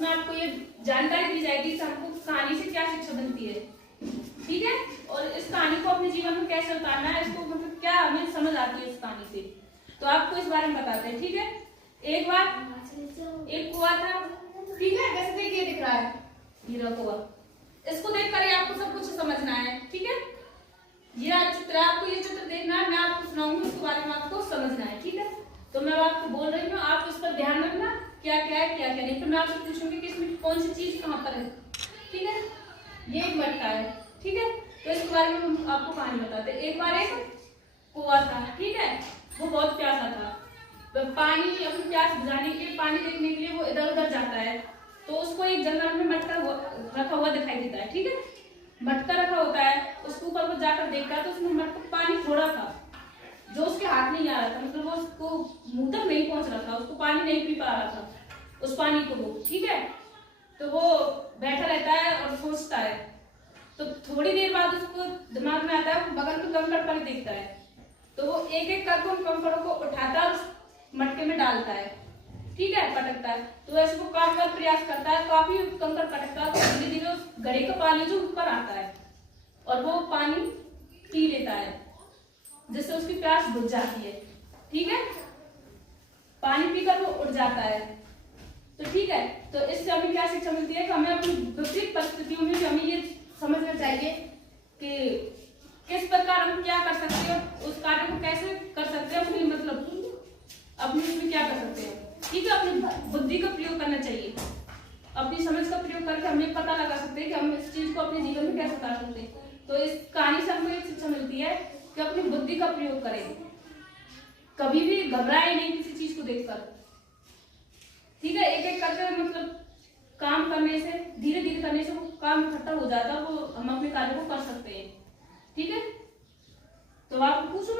जिसमें आपको ये जानकारी दी जाएगी कि हमको कहानी से क्या शिक्षा मिलती है, ठीक है। और इस कहानी को अपने जीवन में कैसे उतारना है, इसको मतलब क्या हमें समझ आती है इस कहानी से, तो आपको इस बारे में बताते हैं, ठीक है। एक बार एक कुआं था, ठीक है। जैसे देखिए दिख रहा है ये रहा कुआं, इसको देखकर ही आपको सब कुछ समझना है, ठीक है। ये चित्र आपको ये चित्र देखना है, मैं आपको सुनाऊंगी, उसके बारे में आपको समझना है, ठीक है। तो मैं आपको बोल रही हूँ, आप उस पर ध्यान रखना क्या क्या है क्या क्या नहीं। फिर मैं आपसे पूछूंगी कि इसमें कौन सी चीज कहाँ पर है, ठीक है। ये एक मटका है, ठीक है। तो इसके बारे में हम आपको कहानी बताते हैं। एक बार एक कुआं था, ठीक है। वो बहुत प्यासा था, तो पानी अपनी प्यास बुझाने के लिए, पानी देखने के लिए वो इधर उधर जाता है। तो उसको एक जंगल में मटका रखा हुआ दिखाई देता है, ठीक है। मटका रखा होता है, उसके ऊपर वो जाकर देखता है तो उसमें मटका पानी थोड़ा था जो उसके हाथ नहीं आ रहा था, मतलब वो उसको मुंह तक नहीं पहुंच रहा था, उसको पानी नहीं पी पा रहा था उस पानी को वो, ठीक है। तो वो बैठा रहता है और सोचता है। तो थोड़ी देर बाद उसको दिमाग में आता है, बगल में कंकड़ पड़े देखता है। तो वो एक एक करके उन कंकड़ों को उठाता है, मटके में डालता है, ठीक है, पटकता है। तो ऐसे वो काफी बार प्रयास करता है, काफी कंकड़ पटकता है, तो धीरे धीरे उस घड़े का पानी जो ऊपर आता है और वो पानी पी लेता है, जिससे उसकी प्यास बुझ जाती है, ठीक है। पानी पीकर वो उड़ जाता है, तो ठीक है। तो इससे हमें क्या शिक्षा मिलती है कि हमें अपनी विपरीत परिस्थितियों में हमें ये समझना चाहिए कि किस प्रकार हम क्या कर सकते हैं, उस कार्य को कैसे कर सकते हैं, अपनी मतलब अपनी उसमें क्या कर सकते हैं, ठीक है। अपनी बुद्धि का प्रयोग करना चाहिए, अपनी समझ का प्रयोग करके हम ये पता लगा सकते हैं कि हम इस चीज को अपने जीवन में कैसे उतार सकते हैं। तो इस कहानी से हमको एक शिक्षा मिलती है कि अपनी बुद्धि का प्रयोग करें, कभी भी घबराए नहीं किसी चीज को देखकर, ठीक है। एक एक करके मतलब काम करने से, धीरे धीरे करने से वो काम इकट्ठा हो जाता है, वो हम अपने कार्य को कर सकते हैं, ठीक है। तो आप पूछो।